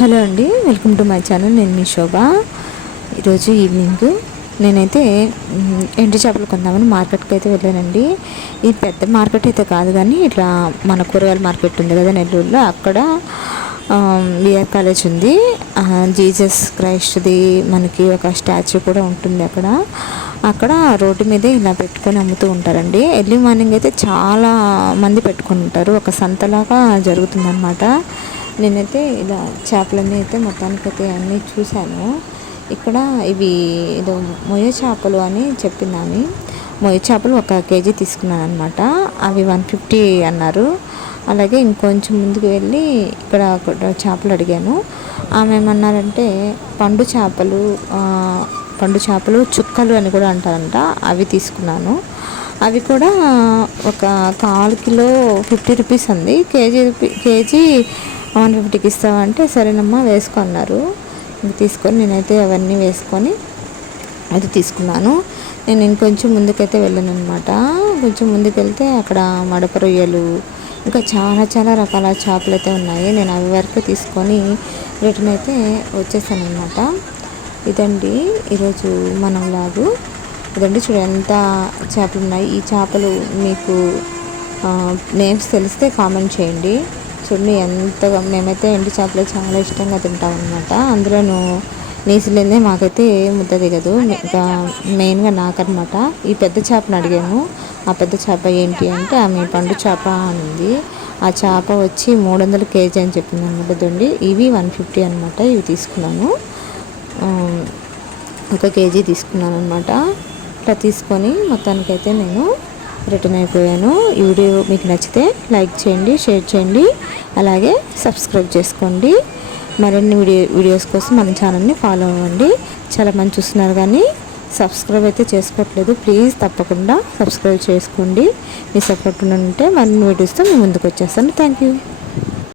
Hello అండి welcome to my channel. నేను మీ శోభ. ఈరోజు ఈవినింగ్. నేనైతే ఎండు చేపలు కొందామని మార్కెట్కి అయితే వెళ్ళానండి. ఇది పెద్ద మార్కెట్ అయితే కాదు కానీ ఇట్లా మన కూరగాయల మార్కెట్ ఉంది కదా నెల్లూరులో. అక్కడ బిఆర్ కాలేజ్ ఉంది. జీజస్ జీసస్ క్రైస్ట్ది మనకి ఒక స్టాచ్యూ కూడా ఉంటుంది అక్కడ. అక్కడ రోడ్డు మీదే ఇలా పెట్టుకొని అమ్ముతూ ఉంటారండి. ఎర్లీ మార్నింగ్ అయితే చాలా మంది పెట్టుకుంటారు ఉంటారు. ఒక సంతలాగా జరుగుతుందన్నమాట. నేనైతే ఇలా చేపలన్నీ అయితే మొత్తానికి అయితే అన్నీ చూశాను. ఇక్కడ ఇవి ఏదో మొయ్య చేపలు అని చెప్పింది ఆమె మొయ్య చేపలు ఒక కేజీ తీసుకున్నాను అనమాట అవి వన్ ఫిఫ్టీ అన్నారు. అలాగే ఇంకొంచెం ముందుకు వెళ్ళి ఇక్కడ చేపలు అడిగాను. ఆమె ఏమన్నారంటే పండు చేపలు పండు చేపలు చుక్కలు అని కూడా అంటారంట. అవి తీసుకున్నాను. అవి కూడా ఒక కాలు కిలో ఫిఫ్టీ రూపీస్ ఉంది కేజీ రూపీ కేజీ వన్ ఫిఫ్టీకి ఇస్తామంటే సరేనమ్మా వేసుకో అన్నారు. ఇది తీసుకొని నేనైతే అవన్నీ వేసుకొని అది తీసుకున్నాను. నేను ఇంకొంచెం ముందుకైతే వెళ్ళాను అనమాట కొంచెం ముందుకు వెళ్తే అక్కడ మడప రొయ్యలు ఇంకా చాలా చాలా రకాల చేపలు అయితే ఉన్నాయి. నేను అవి వరకు తీసుకొని రిటర్న్ అయితే వచ్చేసాను అనమాట ఇదండి ఈరోజు మనం లాగు. ఇదండి చూడ ఎంత చేపలు ఉన్నాయి ఈ చేపలు మీకు నేమ్స్ తెలిస్తే కామెంట్ చేయండి. చూడండి ఎంతగా మేమైతే ఎండు చేపలు చాలా ఇష్టంగా తింటాం అనమాట అందులోనూ నీసులేదే మాకైతే ముద్ద దిగదు. ఇంకా మెయిన్గా నాకనమాట ఈ పెద్ద చేపను అడిగాను ఆ పెద్ద చేప ఏంటి అంటే ఆమె పండు చేప అని ఉంది. ఆ చేప వచ్చి మూడు వందల కేజీ అని చెప్పింది అనమాట దొండి. ఇవి వన్ ఫిఫ్టీ అనమాట ఇవి తీసుకున్నాను. ఒక కేజీ తీసుకున్నాను అనమాట ఇట్లా తీసుకొని మొత్తానికైతే నేను రిటర్న్ అయిపోయాను. ఈ వీడియో మీకు నచ్చితే లైక్ చేయండి షేర్ చేయండి. అలాగే సబ్స్క్రైబ్ చేసుకోండి. మరిన్ని వీడియో వీడియోస్ కోసం మన ఛానల్ని ఫాలో అవ్వండి. చాలా మంది చూస్తున్నారు కానీ సబ్స్క్రైబ్ అయితే చేసుకోవట్లేదు. ప్లీజ్ తప్పకుండా సబ్స్క్రైబ్ చేసుకోండి. మీ సపోర్ట్ ఉంటే మరిన్ని వీడియోస్తో మేము ముందుకు వచ్చేస్తాను. Thank you.